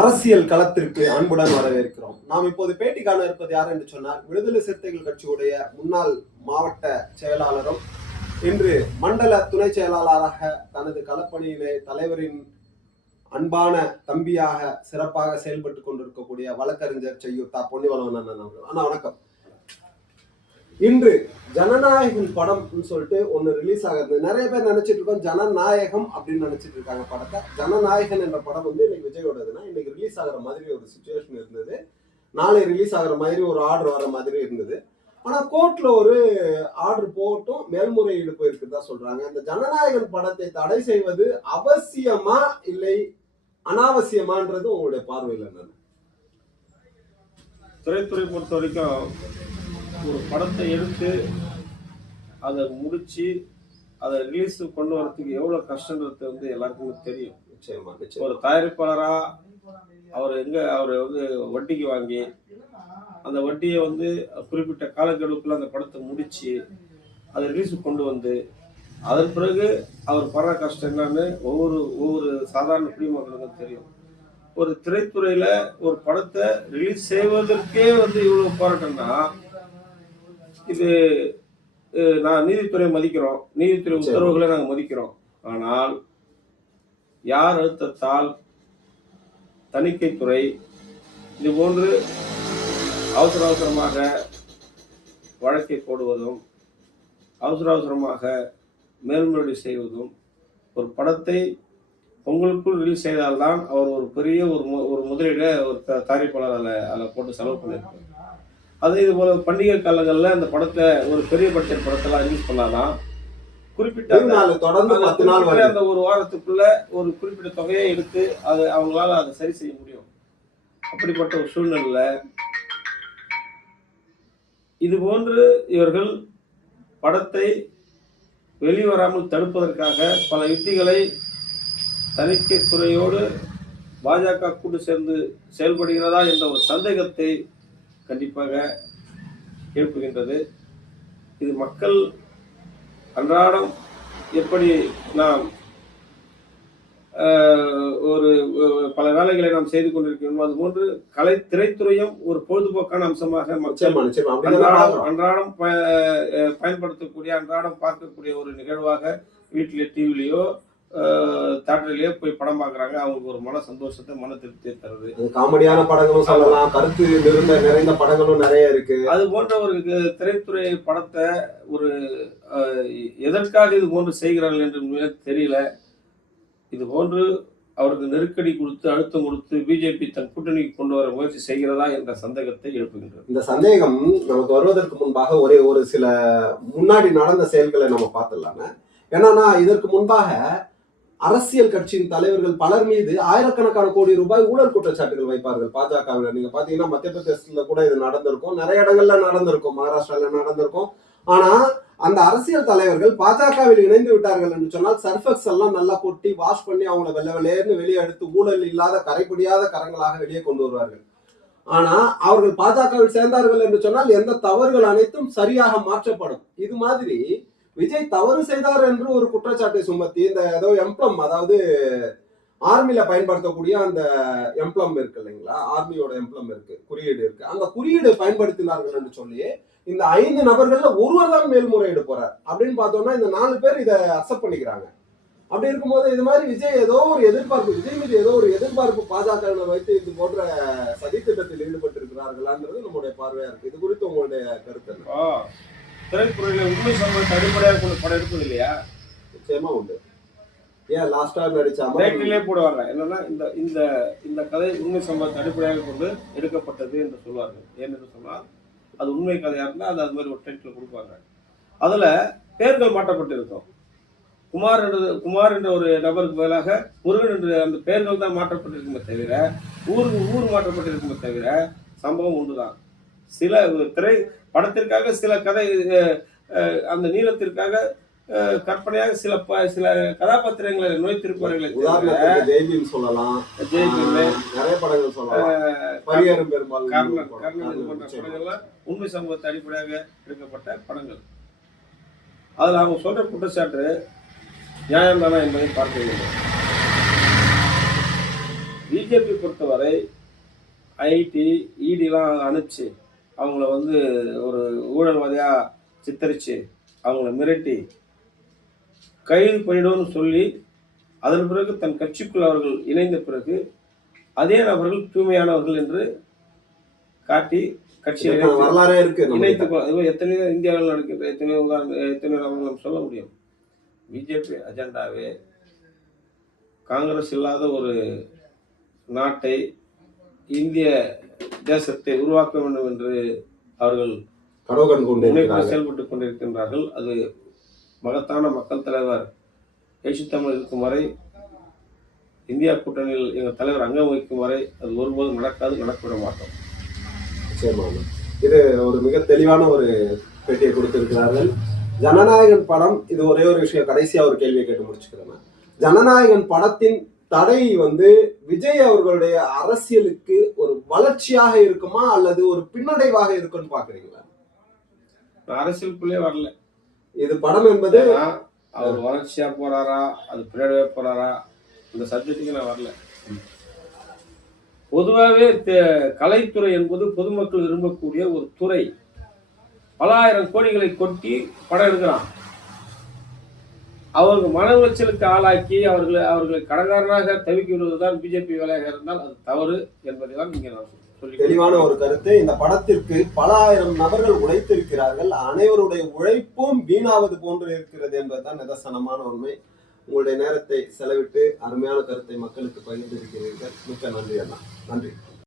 அரசியல் களத்திற்கு அன்புடன் வரவேற்கிறோம். நாம் இப்போது பேட்டி காண இருப்பது யார் என்று சொன்னால், விடுதலை சிறுத்தைகள் கட்சியுடைய முன்னாள் மாவட்ட செயலாளரும் இன்று மண்டல துணை செயலாளராக தனது களப்பணியிலே தலைவரின் அன்பான தம்பியாக சிறப்பாக செயல்பட்டுக் கொண்டிருக்கக்கூடிய வழக்கறிஞர் செய்யூர் தா. பொன்னிவளவன் அண்ணன் அவர்கள். அண்ணா வணக்கம். இன்று ஜனநாயகன் படம் சொல்லிட்டு ஒன்னு ரிலீஸ் ஆகுது. நிறைய பேர் நினைச்சிட்டு இருக்கோம் ஜனநாயகம் அப்படின்னு நினைச்சிட்டு இருக்காங்க படத்தை. ஜனநாயகன் என்ற படம் இன்னைக்கு விஜயோடதுன்னா இன்னைக்கு ரிலீஸ் ஆகிற மாதிரி ஒரு சுச்சுவேஷன் இருந்தது. நாளை ரிலீஸ் ஆகிற மாதிரி ஒரு ஆர்டர் வர மாதிரி இருந்தது. ஆனா கோர்ட்ல ஒரு ஆர்டர் போட்டும் மேல்முறையீடு போயிருக்குதா சொல்றாங்க. இந்த ஜனநாயகன் படத்தை தடை செய்வது அவசியமா இல்லை அனாவசியமான்றது உங்களுடைய பார்வையில் என்னன்னு? திரைத்துறை பொறுத்த வரைக்கும் ஒரு படத்தை எடுத்து அதை முடிச்சு அதை ரிலீஸ் கொண்டு வரதுக்கு எவ்வளவு கஷ்டன்றது எல்லாருக்குமே தெரியும். ஒரு தயாரிப்பாளரா அவர் வட்டிக்கு வாங்கி அந்த வட்டியை குறிப்பிட்ட காலக்கெடுவுக்குள்ள அந்த படத்தை முடிச்சு அதை ரிலீஸ் கொண்டு வந்து அதன் பிறகு அவர் படுற கஷ்டம் என்னன்னு ஒவ்வொரு சாதாரண குடிமக்களுக்கும் தெரியும். ஒரு திரைத்துறையில ஒரு படத்தை ரிலீஸ் செய்வதற்கே இவ்வளவு போராட்டம்னா, இது நான் நீதித்துறை மதிக்கிறோம், நீதித்துறை உத்தரவுகளை நாங்கள் மதிக்கிறோம். ஆனால் யார் அழுத்தத்தால் தணிக்கைத்துறை இது போன்று அவசரமாக வழக்கை போடுவதும் அவசரமாக மேல்முறையீடு செய்வதும் ஒரு படத்தை உங்களுக்குள் ரிலீஸ் செய்தால்தான் அவர் ஒரு பெரிய ஒரு முதலீடை ஒரு தயாரிப்பாளர் அதில் போட்டு செலவு பண்ணியிருக்காரு. அது இது போல பண்டிகை காலங்களில் அந்த படத்தை ஒரு பெரிய பட்ஜெட் படத்தெல்லாம் ரிலீஸ் பண்ணாதான் குறிப்பிட்ட தொடர்ந்து 10 நாள் அந்த ஒரு வாரத்துக்குள்ள ஒரு குறிப்பிட்ட தொகையை எடுத்து அது அவங்களால அதை சரி செய்ய முடியும். அப்படிப்பட்ட ஒரு சூழ்நிலையில இது போன்று இவர்கள் படத்தை வெளிவராமல் தடுப்பதற்காக பல யுக்திகளை தணிக்கைத்துறையோடு பாஜக கூட்டு சேர்ந்து செயல்படுகிறதா என்ற ஒரு சந்தேகத்தை கண்டிப்பாக எழுப்புகின்றது. இது மக்கள் அன்றாடம் எப்படி நாம் ஒரு பல வேலைகளை நாம் செய்து கொண்டிருக்கிறோம், அதுபோன்று திரைத்துறையும் ஒரு பொழுதுபோக்கான அம்சமாக அன்றாடம் பயன்படுத்தக்கூடிய அன்றாடம் பார்க்கக்கூடிய ஒரு நிகழ்வாக வீட்டிலே டிவிலையோ தியேட்டர்லயே போய் படம் பார்க்குறாங்க. அவங்களுக்கு ஒரு மன சந்தோஷத்தை மன திருப்தியை தருது. காமெடியான படங்களும் சொல்லலாம், கருத்து நிறைந்த படங்களும் நிறைய இருக்கு. அது போன்ற ஒரு திரைத்துறை படத்தை ஒரு எதற்காக இது போன்று செய்கிறார்கள் என்று தெரியல. இது போன்று அவருக்கு நெருக்கடி கொடுத்து அழுத்தம் கொடுத்து பிஜேபி தன் கூட்டணிக்கு கொண்டு வர முயற்சி செய்கிறதா என்ற சந்தேகத்தை எழுப்புகின்றது. இந்த சந்தேகம் நமக்கு வருவதற்கு முன்பாக ஒரு சில முன்னாடி நடந்த செயல்களை நம்ம பார்த்துடலாங்க. ஏன்னா இதற்கு முன்பாக அரசியல் கட்சியின் தலைவர்கள் பலர் மீது ஆயிரக்கணக்கான கோடி ரூபாய் ஊழல் குற்றச்சாட்டுகள் வைப்பார்கள் பாஜகவினர். நீங்க பாத்தீங்கன்னா மத்திய பிரதேசத்துல கூட இது நடந்திருக்கும், நிறைய இடங்கள்ல நடந்திருக்கும், மகாராஷ்டிரால நடந்திருக்கும். ஆனா அந்த அரசியல் தலைவர்கள் பாஜகவில் இணைந்து விட்டார்கள் என்று சொன்னால் சர்ஃபெக்ஸ் எல்லாம் நல்லா கொட்டி வாஷ் பண்ணி அவங்களை வெள்ளை வெளியே எடுத்து ஊழல் இல்லாத கரைபடியாத கரங்களாக வெளியே கொண்டு வருவார்கள். ஆனா அவர்கள் பாஜகவில் சேர்ந்தார்கள் என்று சொன்னால் எந்த தவறுகள் அனைத்தும் சரியாக மாற்றப்படும். இது மாதிரி விஜய் தவறு செய்தார் என்று ஒரு குற்றச்சாட்டை சுமத்தி இந்த ஏதோ எம்ப்ளம், அதாவது ஆர்மியில பயன்படுத்தக்கூடிய அந்த எம்ப்ளம் இருக்கு இல்லைங்களா, ஆர்மியோட எம்ப்ளம் இருக்கு, குறியீடு இருக்கு, அந்த குறியீடு பயன்படுத்தினார்கள் என்று சொல்லி இந்த 5 நபர்கள்ல ஒருவர் தான் மேல்முறையீடு போறார் அப்படின்னு பார்த்தோம்னா இந்த 4 பேர் இதை அக்செப்ட் பண்ணிக்கிறாங்க. அப்படி இருக்கும்போது இது மாதிரி விஜய் ஏதோ ஒரு எதிர்பார்ப்பு, விஜய் மீது ஏதோ ஒரு எதிர்பார்ப்பு பாஜகவினர் வைத்து இது போன்ற சதித்திட்டத்தில் ஈடுபட்டு இருக்கிறார்களான்றது நம்முடைய பார்வையா இருக்கு. இது குறித்து உங்களுடைய கருத்து என்ன? திரைத்துறையில உண்மை சம்பவத்தை அடிப்படையாக கொண்டு படம் எடுப்பது இல்லையா? நிச்சயமா உண்டு. ஏன் லாஸ்டா நடிச்ச டைட்டிலே போடுவாங்க என்னன்னா இந்த கதை உண்மை சம்பவத்தை அடிப்படையாக கொண்டு எடுக்கப்பட்டது என்று சொல்வார்கள். ஏன்னு சொன்னால் அது உண்மை கதையா இருந்தா அது மாதிரி ஒரு டைட்டில் கொடுப்பாங்க. அதுல பெயர்கள் மாற்றப்பட்டிருக்கும். குமார் என்ற ஒரு நபருக்கு பதிலாக முருகன் என்ற அந்த பெயர்கள் தான் மாற்றப்பட்டிருக்குமே தவிர ஊர் மாற்றப்பட்டிருக்குமே தவிர சம்பவம் ஒன்றுதான். சில படத்திற்காக சில கதை அந்த நீளத்திற்காக கற்பனையாக சில கதாபாத்திரங்களை நோய்த்திருப்பார்களை சொல்லலாம், நிறைய படங்கள் சொல்லலாம், படங்கள்லாம் உண்மை சம்பவத்தை அடிப்படையாக எடுக்கப்பட்ட படங்கள். அதில் அவங்க சொல்ற குற்றச்சாட்டு நியாயம் தானா என்பதை பார்க்க வேண்டும். பிஜேபி பொறுத்தவரை ஐடி இடிலாம் அனுப்பிச்சு அவங்கள வந்து ஒரு ஊழல்வாதியாக சித்தரித்து அவங்கள மிரட்டி கைது பண்ணிடும்னு சொல்லி அதன் பிறகு தன் கட்சிக்குள் அவர்கள் இணைந்த பிறகு அதே நபர்கள் தூய்மையானவர்கள் என்று காட்டி கட்சியை வரலாறே இருக்கு. இணைத்து எத்தனையோ இந்தியாவில் நடக்கின்ற எத்தனையோ நபர்கள் நம்ம சொல்ல முடியும். பிஜேபி அஜெண்டாவே காங்கிரஸ் இல்லாத ஒரு நாட்டை, இந்திய தேசத்தை உருவாக்க வேண்டும் என்று அவர்கள் செயல்பட்டு கொண்டிருக்கின்றார்கள். அது மகத்தான மக்கள் தலைவர் பேச்சு தமிழ் இருக்கும் வரை, இந்தியா கூட்டணியில் எங்கள் தலைவர் அங்கம் வகிக்கும் வரை அது ஒருபோதும் நடக்காது, நடக்க மாட்டோம். இது ஒரு மிக தெளிவான ஒரு பேட்டியை கொடுத்திருக்கிறார்கள். ஜனநாயகன் படம், இது ஒரே ஒரு விஷயம் கடைசியா ஒரு கேள்வியை கேட்டு முடிச்சுக்கிறேன். ஜனநாயகன் படத்தின் தடை வந்து விஜய் அவர்களுடைய அரசியலுக்கு ஒரு வளர்ச்சியாக இருக்குமா அல்லது ஒரு பின்னடைவாக இருக்குன்னு பாக்குறீங்களா? அரசியலுக்குள்ளே வரல. இது படம் என்பது அவர் வளர்ச்சியா போறாரா, அது பின்னடைவே போறாரா, இந்த சப்ஜெக்டுக்கு நான் வரல. பொதுவாகவே கலைத்துறை என்பது பொதுமக்கள் விரும்பக்கூடிய ஒரு துறை. பல ஆயிரம் கோடிகளை கொட்டி படம் எடுக்கிறான். அவருக்கு மன உளைச்சலுக்கு ஆளாக்கி அவர்களை கடன்காரனாக தவிக்க விடுவதுதான் பிஜேபி வேலையாக இருந்தால் அது தவறு என்பதை தான் இங்கே நான் சொல்லி. தெளிவான ஒரு கருத்து. இந்த படத்திற்கு பல ஆயிரம் நபர்கள் உழைத்திருக்கிறார்கள். அனைவருடைய உழைப்பும் வீணாவது போன்று இருக்கிறது என்பதுதான் நிதர்சனமான உண்மை. உங்களுடைய நேரத்தை செலவிட்டு அருமையான கருத்தை மக்களுக்கு பகிர்ந்திருக்கிறீர்கள். மிக்க நன்றி அண்ணா. நன்றி.